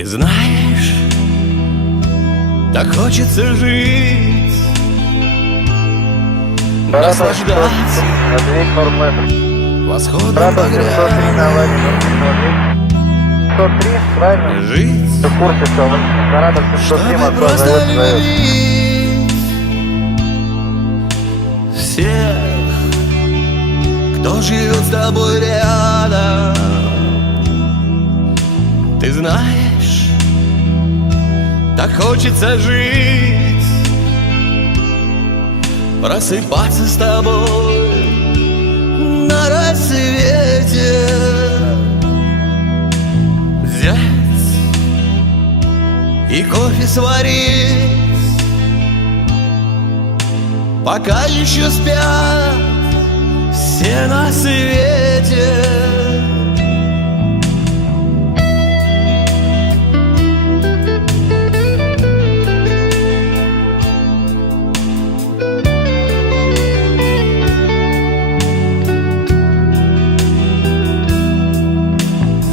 Ты знаешь, так хочется жить, наслаждаться восходом багря, 103, правильно? жить, Ты в курсе, что Саратов 103 чтобы Москва просто зовет свою. любить всех, кто живет с тобой рядом. Ты знаешь, так хочется жить, просыпаться с тобой на рассвете, взять и кофе сварить, пока еще спят все на свете.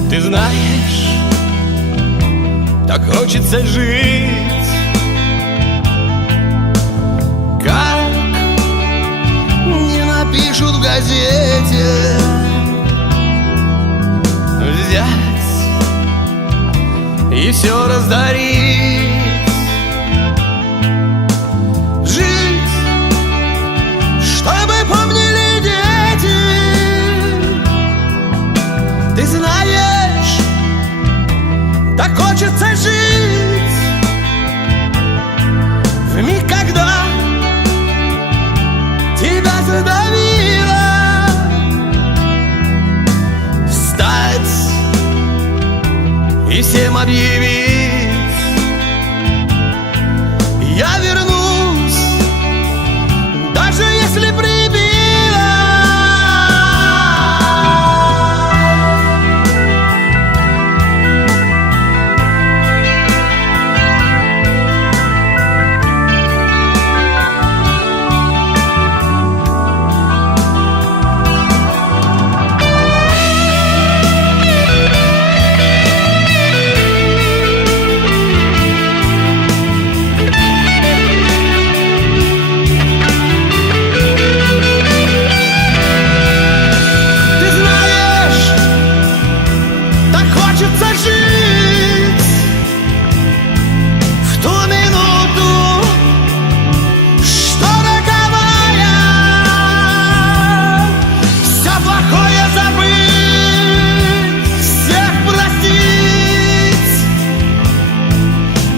Ты знаешь, так хочется жить, как не напишут в газете, взять и все раздарить, жить, чтобы помнили дети. Ты знаешь, так хочется жить в миг, когда тебя задавило, встать и всем объявить: я вернусь, даже если прибило.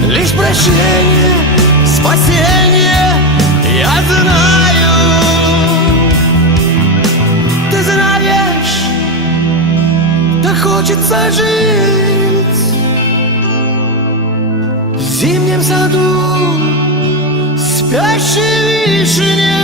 Лишь прощение, спасение, я знаю. Ты знаешь, так хочется жить в зимнем саду спящей вишни.